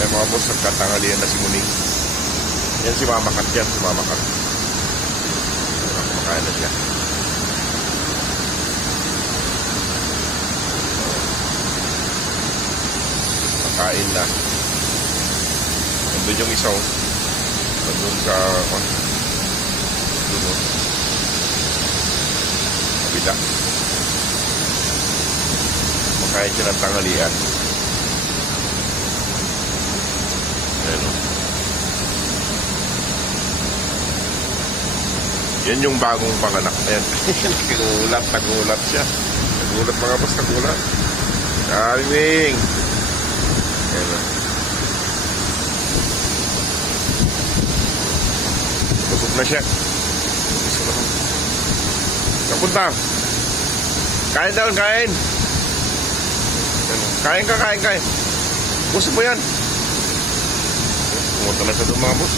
Eh mga boss, nagkatangalian na si Muning. Yan si Mama Kat yan, si Mama Kat. Kumakain na siya. Makain na. Nandun yung isaw. Nandun sa... Nandun o. Kabila. Makain siya ng tanghalian. Ayan o. Yan yung bagong panganak na yan. Nagulat siya. Nagulat mga boss, nagulat. Calming. Ayan o. Busog na siya. Busog na. Kapunta. Kain daw, kain. Kain ka, kain. Busog mo yan. Pumunta na siya doon mga boss.